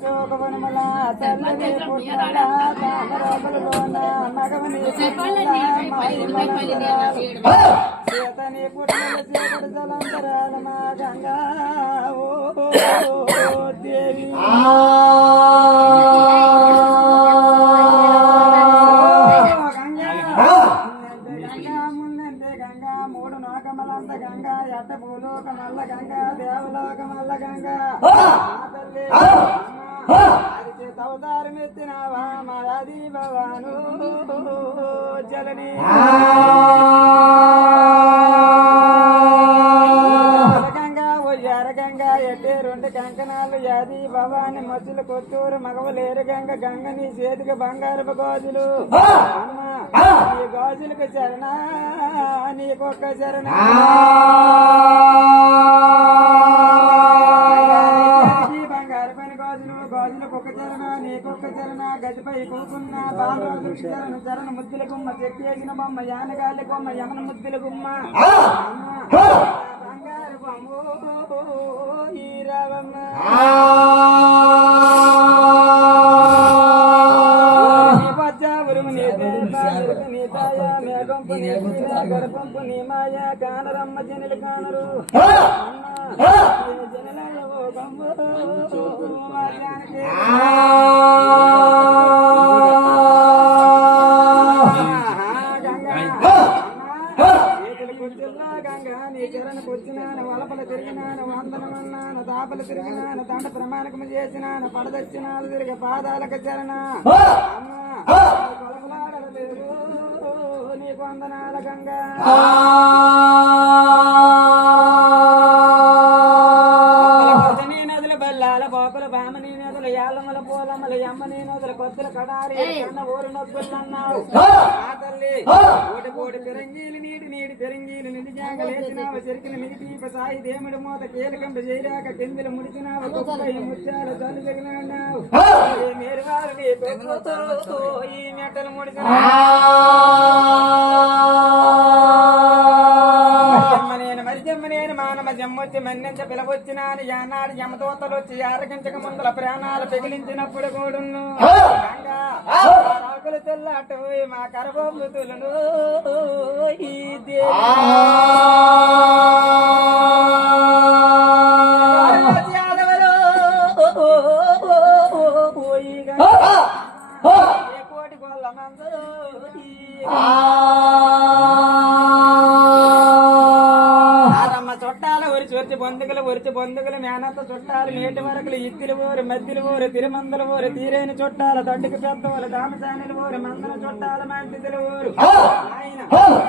శోకవనమల తల్లని పుట్టిన తామరబలలోన మగవని చేతని పుట్టిన చేపడు జలంతరాల మా గంగా ఓ దేవి గంగా ఎట్ట భూలోకమల్ల గంగా దేవలోకమల్ల గంగా అవతారం ఎత్తినావా మాది భవాను జలని గంగా ఒయ్యార గంగా ఎట్టే రెండు కంకణాలు యాది భవాని మచ్చులు కొత్తూరు మగవలేరు గంగ గంగ నీ చేతికి బంగారపు గాజులు అమ్మా నీ గాజులకు చరణ నీకొక్క చరణ బంగారు పైన గాజులు గాజులకు ఒక చరణ నీకొక్క చరణ గదిపై కూకున్న బాలరాజు చరణ చరణ ముద్దుల గుమ్మ చెక్కేసిన బొమ్మ యానగాలి బొమ్మ యమన ముద్దుల గుమ్మ బంగారు బొమ్మ ఈ రావమ్మ గడపంపు నీ మాయ కానరమ్మ జనులు కానరు గంగా నీ చరణకు వచ్చినాను వలపల తిరిగినాను వందనమన్నాను దాపలు తిరిగినాను దండ ప్రమాణకము చేసినాను పడదచ్చినాలు తిరిగి పాదాలకు చరణ కొలకలాడలేదు నీకు వందనాల గంగా నీ నదుల బల్లాల బాకుల బామని నదులు యాలమల పోలమల యమ్మని నదుల కొత్తల కడారి కన్న ఊరు నొప్పులన్నావు ఆ తల్లి ఓటి పోటి పెరంగీలు నీటి పెరంగీలు నిండి జాగలేసినావు చెరికిన నిగితీప సాయి దేముడు మూత కీలకంప చేయరాక కిందలు ముడిచినావు గొప్ప ముత్యాల తల్లి తగిలినావు మీరు వారు ఈ మెట్టలు ముడిచిన నేను మానవ జమ్మొచ్చి మన్నించ పిలవచ్చినాను యానాడు యమదోతలు వచ్చి ఆరగించక ముందుల ప్రాణాలు పెగిలించినప్పుడు కూడును రాకులు తెల్లాటు మా కరబొమ్ముతులను ఈ యాదవలు కోటి గొల్ల మందరు ఒరిచి బొందుకులు మేనత్త చుట్టాలు నేటి వరకులు ఇత్తిలు ఊరు మద్దిలు ఊరు తిరుమందల ఊరు తీరైన చుట్టాల తడ్డికి పెద్దవాళ్ళు దామసానులు ఊరు మందల చుట్టాల మంటితులు ఊరు ఆయన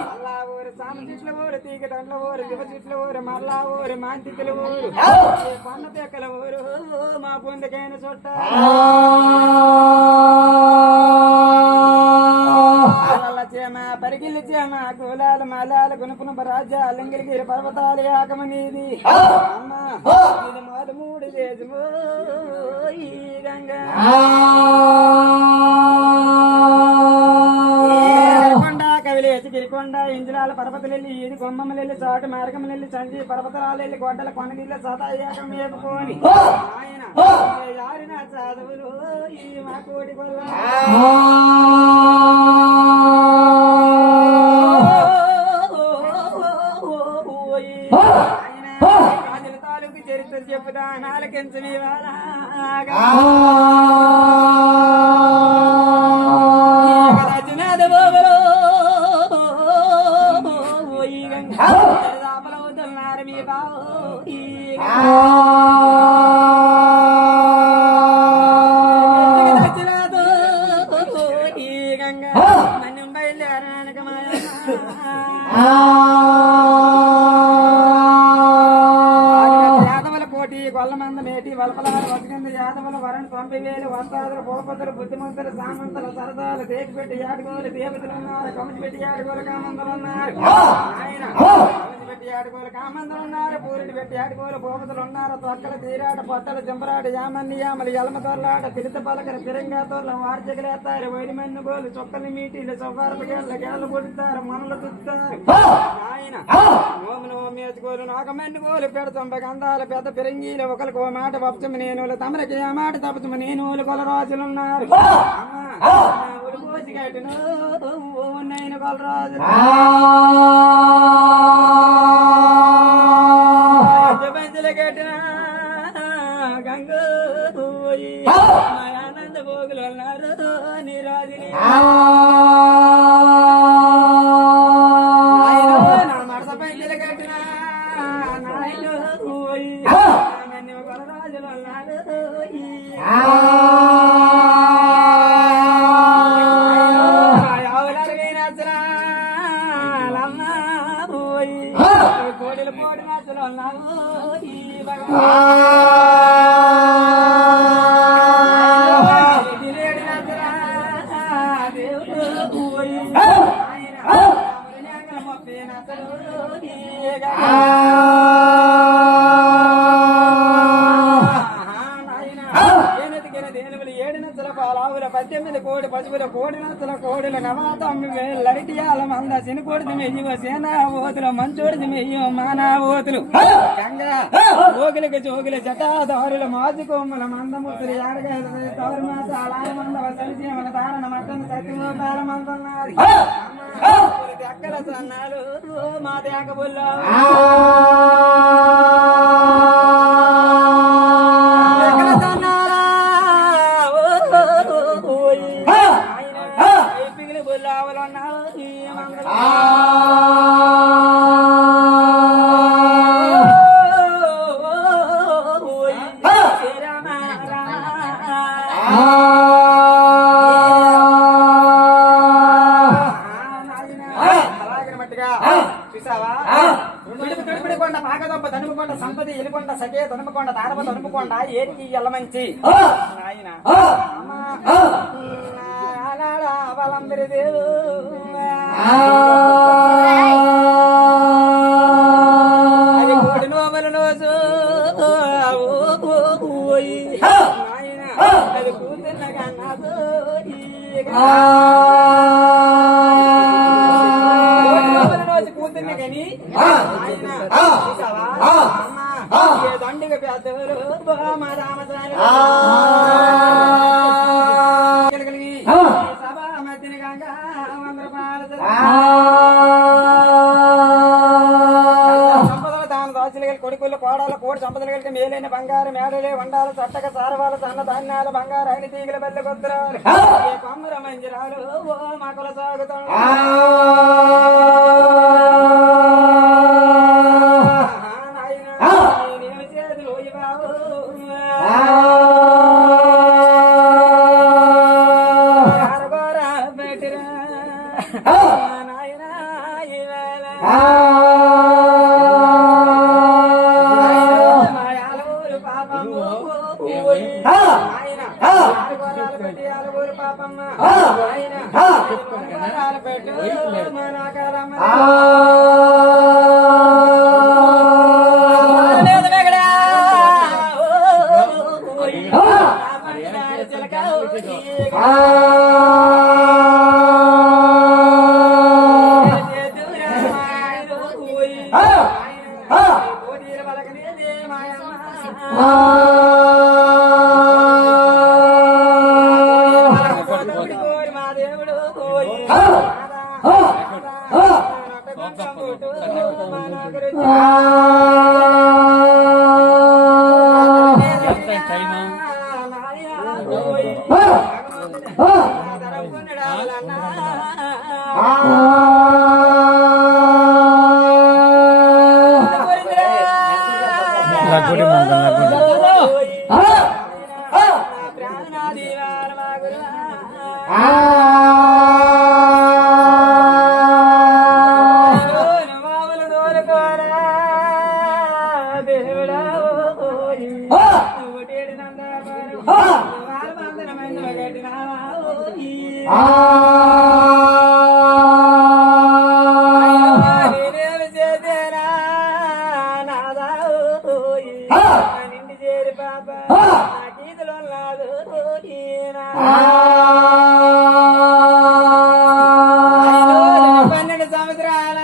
అల్లా ఊరు సామ చెట్ల ఊరు తీగ దండ్ల ఊరు దివ చెట్ల ఊరు మల్లా ఊరు మాంటితుల ఊరు పన్న తెక్కల ఊరు మా పొందుకైన చుట్టాలు పరిగిలి చేమ కులాలు మాలాలు గుణపునప రాజ్య లింగిరిగిరి పర్వతాలు ఆకమనీది అమ్మా ఇది మారు మూడు దేశము ఈ గంగా కవిలేసి గిరికొండ ఇంజలాల పర్వతలెల్లి ఈది కొమ్మలెల్లి చాటు మార్గములెల్లి సంజీ పర్వతాలెల్లి గొడ్డల కొనగిల్ల సదాయాకం వేపుకోని ఆయన యారిన చదువులు ఈ మా కోటి కొల్ల తాలూకు చరిత్ర చెప్పుదా నాలకెంచని దాపలవుతున్నారు మీ బావు ఈ గంగా మన్యం బయలుదేరానక కొల్లమంద మేటి వలపలాలు వసకింద యాదవుల వరణ పంపివేలు వస్తాదులు పోపతులు బుద్ధిమంతులు సామంతులు సరదాలు తేకిపెట్టి ఏడుగోలు దేవతలు ఉన్నారు కమిటి పెట్టి ఏడుగోలు కామంతులు ఉన్నారు ఆయన పెట్టి ఆడుకోలు కామందులు ఉన్నారు పూరిటి పెట్టి ఆడుకోలు పోపతులు ఉన్నారు తొక్కల తీరాట పొట్టలు చింపరాట యామన్ని యామలు ఎలమ తొరలాట పిలిత పలకల తిరంగా తోర్ల వార్చకలేస్తారు వైరి మన్ను గోలు చొక్కలు మీటీలు సొవ్వారపు గేళ్ళ గేళ్ళు కొడుతారు మనలు తుత్తారు ఆయన నోము నోము వేసుకోలు నోక మన్ను గోలు పెడతాం గంధాలు పెద్ద పిరంగీలు ఒకరికి ఓ మాట పప్పుచమ నేను తమరికి ఆ మాట తప్పుచమ నేను కొల రోజులున్నారు కోసి కట్టిన నేను కొల రోజు పంచులు కట్టిన గంగో ఆనంద భోగులు ఉన్నారు నీ రాజుని నా మడత పంచులు కట్టిన నాయన కొల రాజులు ఉన్నారు కోడిలు పోడి నాచులు ఉన్నావు దిలేడు నచ్చరా దేవుడు మొప్పి నచ్చలు ఏడు నచ్చల పాలావుల 18 కోడి పశువుల కోడి నచ్చల కోడిల నవాతమ్మి లరిటియాల మంద చినుకోడిది మెయ్యో సేనా ఓతుల మంచోడిది మెయ్యో మానా ఓతులు గంగా జోగులకి జోగుల జటాదారుల మాజు కొమ్మల మందముతులు ఏడగాయల తవరు మాత అలాయ మందవ సలిసీమల తారణ మట్టను సత్యమోపాల మందన్నారు అక్కల సన్నాలు మా దేకబుల్ల చూసావా కొండ పాకదొప్ప తనుముకొండ సంపతి ఎలుకొండ సకే తనుముకొండ తారప తనుముకొండ ఏటికి ఎల్లమంచి ఆయన బలంబరి దేవు అది కోడి నోమల నోజు ఆయన అది కూతున్న కన్నాదు కూతున్న కని దండిగ పెద్దలు మా రామచారి సభా మధ్యన గంగా 100 రూపాయలు సంపదల దాని దాచులు కొడుకులు కోడాల కోడి సంపదలు కలిగి మేలైన బంగారు మేడలే వండాలు చట్టక సారవాల సన్న ధాన్యాలు బంగారు అయిన తీగల బెల్ల కొత్తరాలు కొమ్మర మంజిరాలు ఓ మకల సాగుతాం నేనేమి చేతులు బాబు పెట్టిరా నాయన పాపమ్మ పెట్టి ఆలూరు పాపమ్మ పెట్టు మన కదమ్మ మా దేవుడు నేనేమి చేతేనా 12 సంవత్సరాల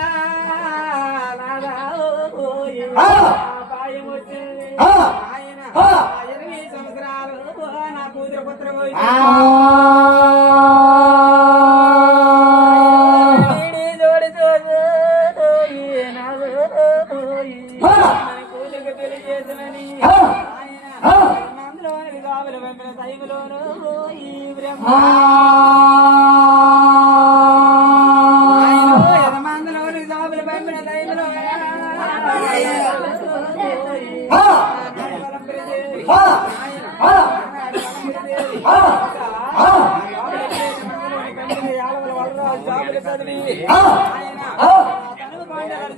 పాయం వచ్చింది ఆయన 8 సంవత్సరాలు నా కూతురు పుత్ర జోడి కూతురికి పెళ్లి చేసినని మందులోని కావలి పంపిన టైంలోను ఈ బ్రహ్మ మందులోని కావలి పంపిన టైంలో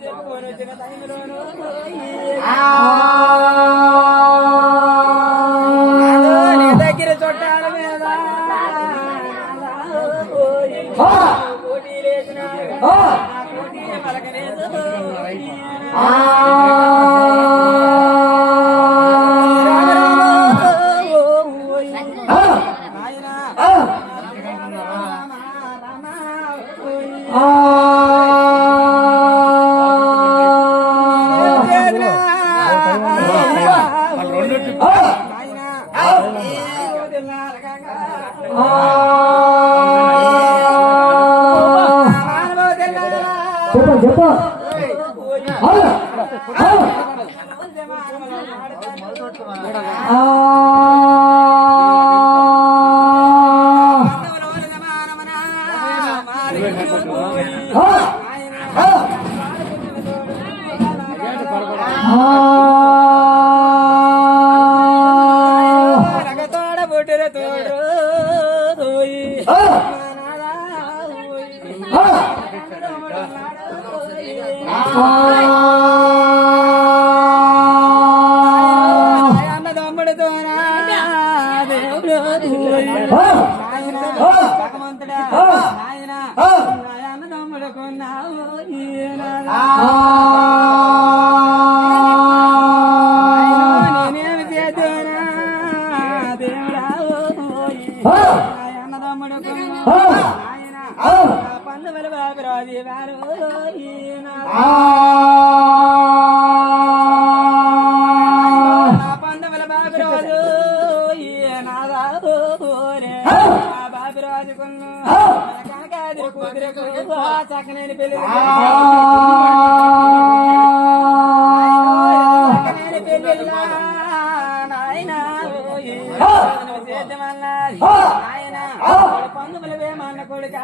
చెప్పుకొని వచ్చిన టైంలోను దగ్గర చుట్టాల మీద పోటీ లేచిన పోటీ పలకలేదు రగతోడ బుట్టిన తోడు అన్నదమ్ముడితోనా భగవంతుడా ఆయన అన్నదమ్ముడుకున్నావు నేనేమి చేతున్నా దేవుడా అన్నదమ్ముడుకున్నా ఆయన పన్ను వెలు బాబు రాజు వారు పండుగల బాబిరాజు బాబిరాజుకున్న కనకాదిరి కూతురకు చక్కనేని పెళ్లి పెళ్ళిళ్ళ నాయన చేద్దామన్నది ఆయన పండుగల వేమన్న కొడుక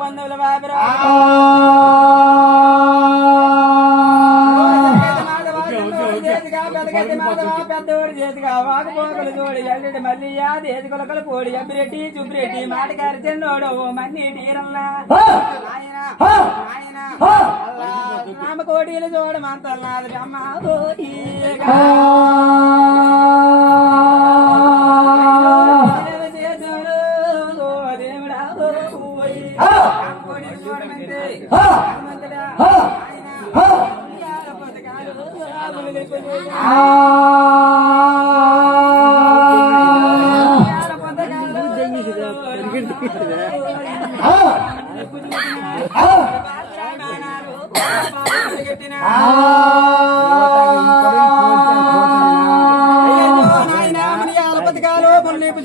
పండుగల బాబిరాజు పెద్దోడు చేతిగా వాకపోకలు జోడి ఎల్లడి మళ్ళీ దేశ కొలకలు పోడి అబ్బిరెడ్డి చుబ్బిరెడ్డి మాటగారి చెన్నోడు మన్ని తీరల్లా రామ కోటీలు చూడ మంతల్లాది అమ్మ దేవుడా చూడమంటే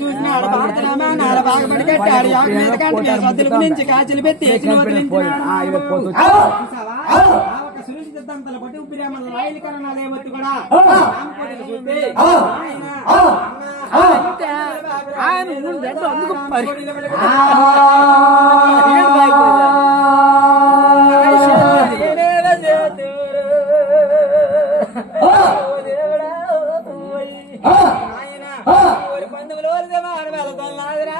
చూసినాడు భారతనామానాల బాగపడి కట్టాడు యాగ మీద కంటే సద్దులకు నుంచి కాచులు పెట్టి సిద్ధాంతాల బట్టి ఉప్పిరేమల రాయలు కరణాలు ఏమొత్తి కూడా పందువులు వెళ్తున్నాదిరా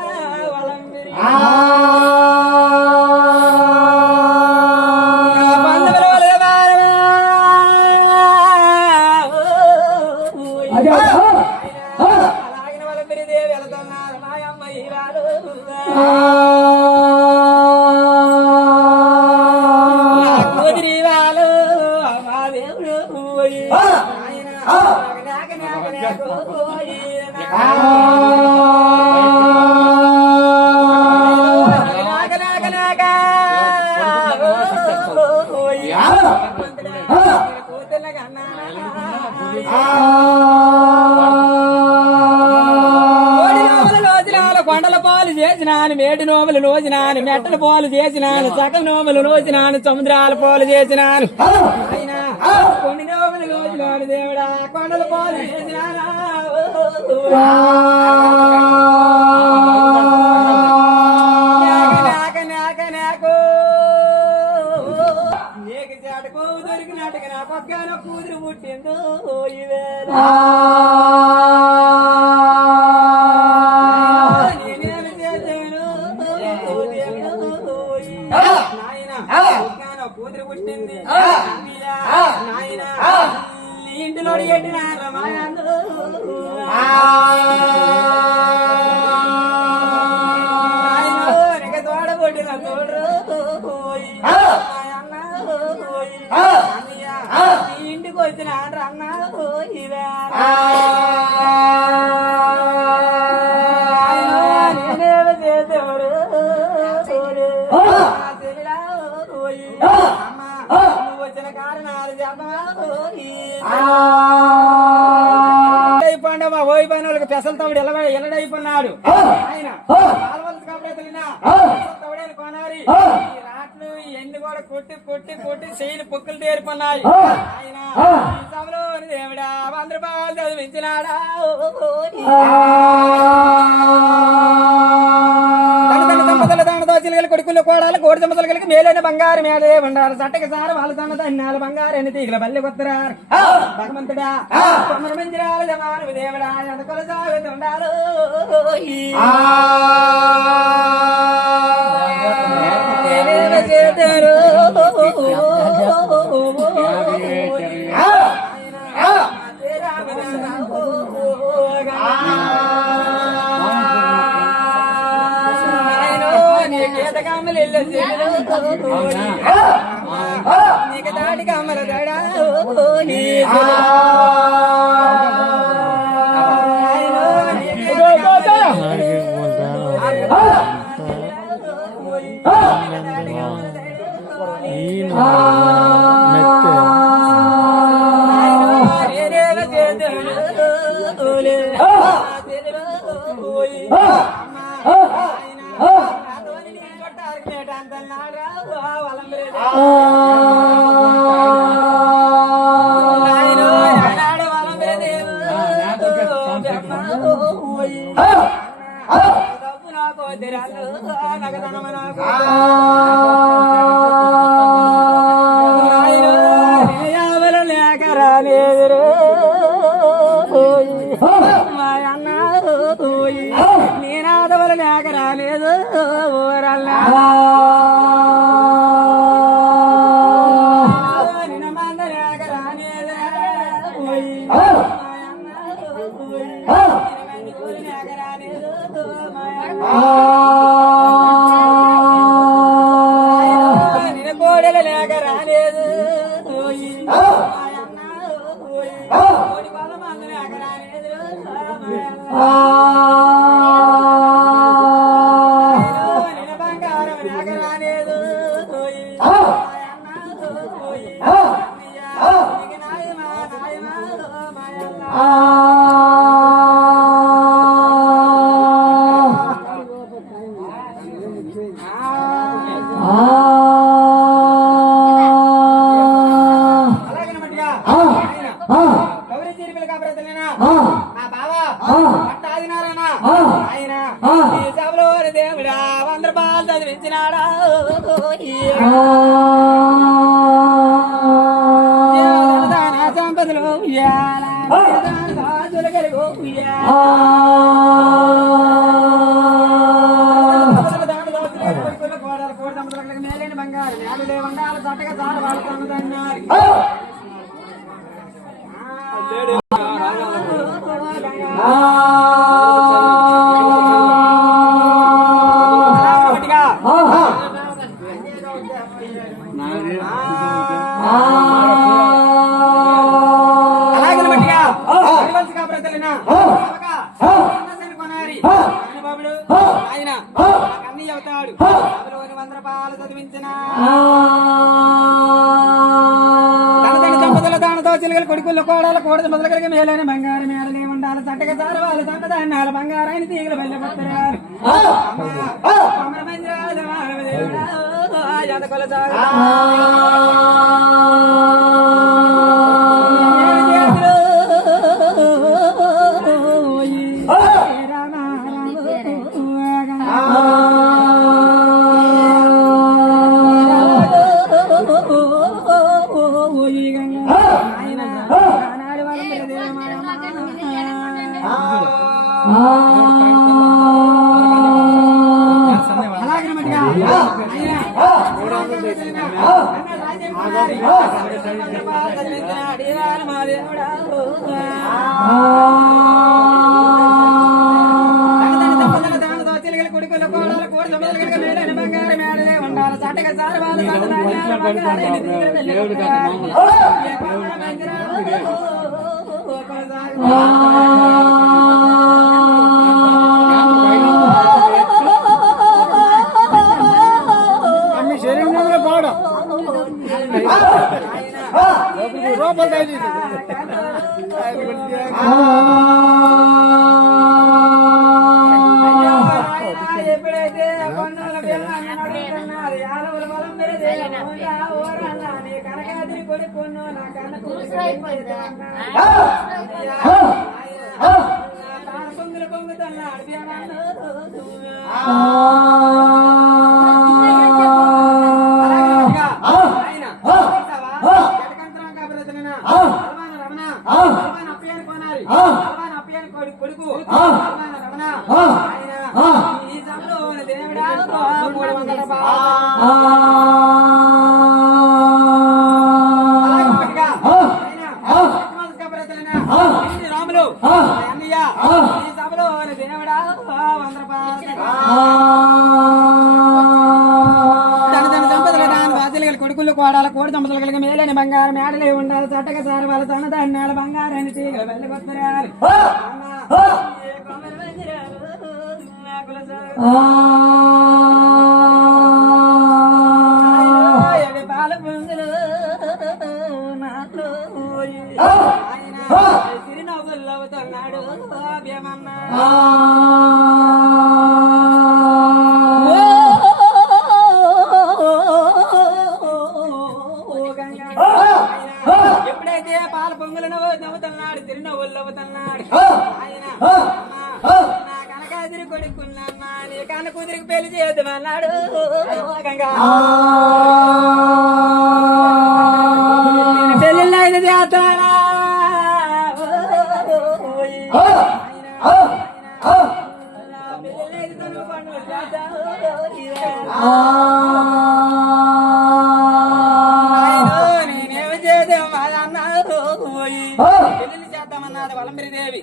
అలాగిన వాళ్ళ పెరిదే వెళుతున్నారు మాయమ్మ ఈరాలు కుదిరి వాళ్ళు మా దేవుడు ఆయన కొండల పాలు చేసినాను మేడి నోములు నోచినాను మెట్టల పాలు చేసినాను సకల నోములు నోచినాను సముద్రాల పాలు చేసినాను అయినా కొన్ని నోములు నోచినాను దేవుడా కొండల పాలు చేసినాను నీకు చాటుకో దొరికినట్టుగా నా పక్కన కూతురు పుట్టిందో నేనేమి చేశాను నాయన కూతురు పుట్టింది నాయన ఇంటిలో ఎట్టిన తోడ కొట్టిన తోడు ఇంటికి వచ్చిన రన్న నేనేమి చేసేవాడు నువ్వు వచ్చిన కారణాలు చెప్పండమ్మా ఓయి పైన వాళ్ళకి పెసలు తవుడు ఎల్లడైపోయినాడు ఆయన తవుడేలు కొనాలి రాట్లు ఎన్ని కూడా కొట్టి కొట్టి కొట్టి చేయని పొక్కులు తేరిపోన్నాయి ఆయన సభలో దేవుడా 100 రూపాయలు చదివించినాడా కొడుకులు కోడాలి కోడి సంవత్సరాలకి మేలైన బంగారు మేడే ఉండాలి చట్టకి సారు వాళ్ళ తన ధన్యాలు బంగారని తీగల బల్లి కొత్తరారు భగవంతుడా కొమ్మర మందిరాలు జమాను దేవుడా ఎంత కొలసాగుతుండారు చేశారు నీకు దాడి కమ్మల దడా నేనాదవల లేక రాలేదు ఊరల్లా నినమంద లేక రాలేదు లేక రాలేదు నిన కోడలు లేక రాలేదు కోడి వాళ్ళ మంద లేక రాలేదు దేవుడా 100 రూపాయలు చదివించినాడా సంపదలు మేలైన బంగారు నేలలే వండాలి చట్టగా చాలు వాడుతున్నారు ఆయన అన్ని అవుతాడు 100 రూపాయలు చదివించిన సంపదల దానతో చిలుకలు కొడుకులు కోడలు కోడలు మొదలగలిగి మేలైన బంగారు మేడలే ఉండాలి చట్టగా సార వాళ్ళు సన్నదాన్నాలు బంగారాన్ని తీగలు వెళ్ళబడుతున్నారు ఎప్పుడైతే కనకాద్రి కొడుకును నా కన్నకు పొంగులు పొంగుతున్నాడు కొడుకు రమణ ఈ సభలో దేవుడా 300 రాములు అన్నయ్య ఈ సభలో దేవుడా 100 కొడుకులు కోడాల కోడి సంపదలు కలిగి మేలని బంగారం మేడలే ఉండాలి చట్టగా సార్ వాళ్ళ సన్నదాన్యాల బంగారాన్ని తీగలు వెళ్ళగొత్తురారు పాల పొంగులు చిరునవ్వులు అవుతున్నాడు భీమన్నా ఎప్పుడైతే పాల పొంగులను నవ్వుతున్నాడు తిరునవ్వులు నవ్వుతున్నాడు ఆయన నా కనకాదిరి కొడుకున్నా నీ కన్న కుదిరికి పెళ్లి చేద్దామన్నాడు పెళ్ళిళ్ళు అయితే చేస్తారా నేనేమి చేద్దామన్నది వలంబిరిదేవి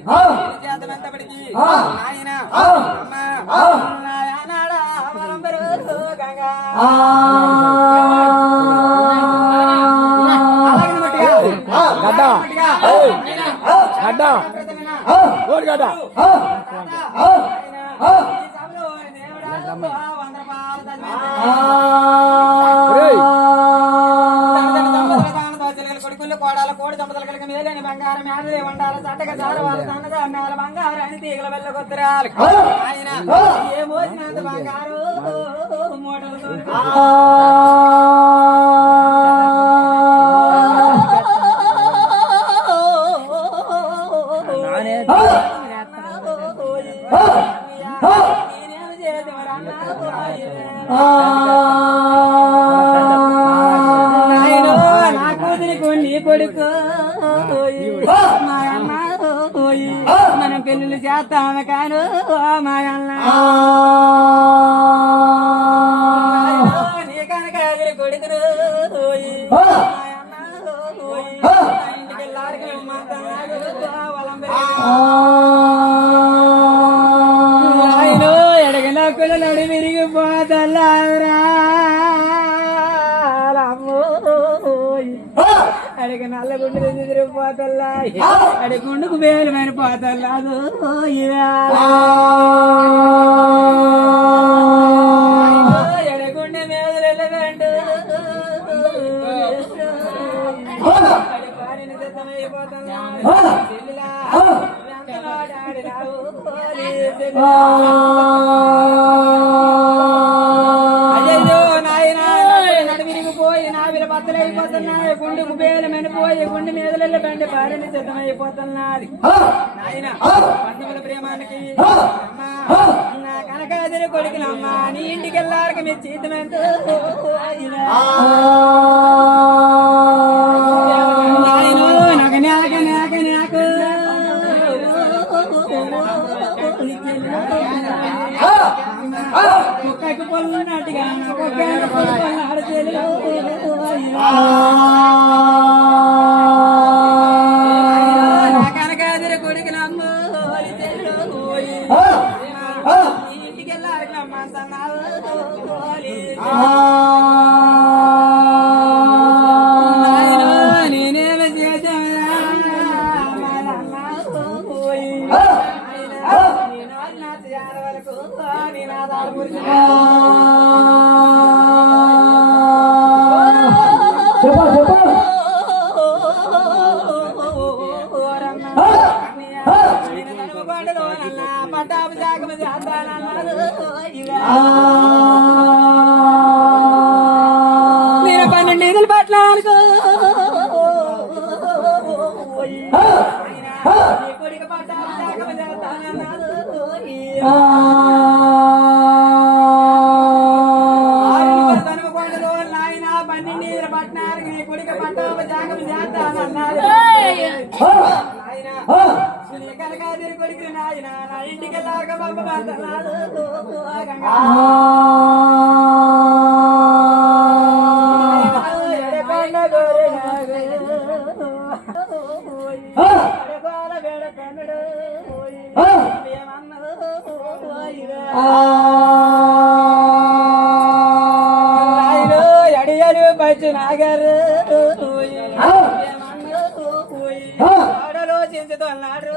చేద్దామంతపటికి ఆయన వలంబరు గంగా కొడుకులు కోడాల కోడి దంపతులు కలిగి మేలేని బంగారం మేడలే ఉండాలి చట్టగా సార వాళ్ళ సన్నగా అన్నాల బంగారాన్ని తీగల వెళ్ళగొత్తరాలి ఆయన ఏ మోసినంత బంగారు మూటలు నా కూతురికి నీ కొడుకు మా అన్న మనం పెళ్లిళ్ళు చేస్తాము కాను మా అన్న నీ కనుక కొడుకును ఇంటికి వెళ్ళాడికి ఆయన ఎడగిన కుల నడి విరిగిపోతల్లారా అడిగ నల్ల గుండు తిరిగిపోతల్లా అడి గుండుకు వేలుమైన పోతల్లాదు ఎడగుండె మేదలెళ్ళగండు అడి పారిన సిద్ధమైపోతల్లా పోతున్నాది నాయన పద్మముల ప్రేమానికి అమ్మా నా కనకాదిరి కొడుకులమ్మా నీ ఇంటికి వెళ్ళాక మీ జీతమెంతో నాకు నాక నాక నాకు కుక్కకు పొల్లనట్టుగా కనకాదిరి కొడుకులమ్మ ఇంటికి వెళ్ళారమ్మా నేనేమి చేశాను వరకు నేను ఆధారపడి పట్టాపు జాగమ నేను 12 నిధులు పట్లానుకో కొడుకు పట్టాపు జాగమ చేస్తానన్నాడు నాయన 12 నిధులు పట్టినారు నీ కొడుకు పట్టాపు జాగమ చేస్తానన్నాడు కనకాదిరి కొడుకు నాయన నా ఇంటికి వెళ్ళాక పంపబడుతున్నాడు అడియారు పచ్చి నాగారు చించుతున్నాడు